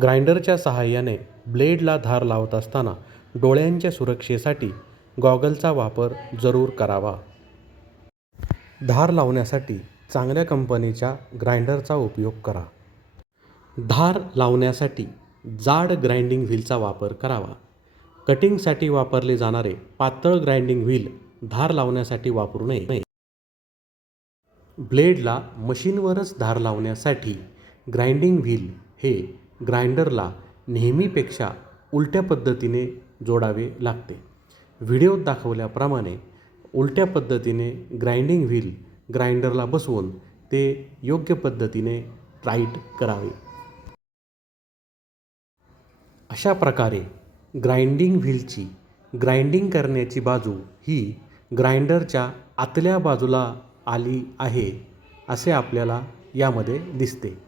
ग्राइंडरच्या सहाय्याने ब्लेडला धार लावत असताना डोळ्यांच्या सुरक्षेसाठी गॉगलचा वापर जरूर करावा. धार लावण्यासाठी चांगल्या कंपनीच्या ग्राइंडरचा उपयोग करा. धार लावण्यासाठी जाड ग्राइंडिंग व्हीलचा वापर करावा. कटिंगसाठी वापरले जाणारे पातळ ग्राइंडिंग व्हील धार लावण्यासाठी वापरू नये. ब्लेडला मशीनवरच धार लावण्यासाठी ग्राइंडिंग व्हील हे ग्राइंडरला नेहमीपेक्षा उलट्या पद्धतीने जोडावे लागते. व्हिडिओत दाखवल्याप्रमाणे उलट्या पद्धतीने ग्राइंडिंग व्हील ग्राइंडरला बसवून ते योग्य पद्धतीने टाईट करावे. अशा प्रकारे ग्राइंडिंग व्हीलची ग्राइंडिंग करण्याची बाजू ही ग्राइंडरच्या आतल्या बाजूला आली आहे असे आपल्याला यामध्ये दिसते.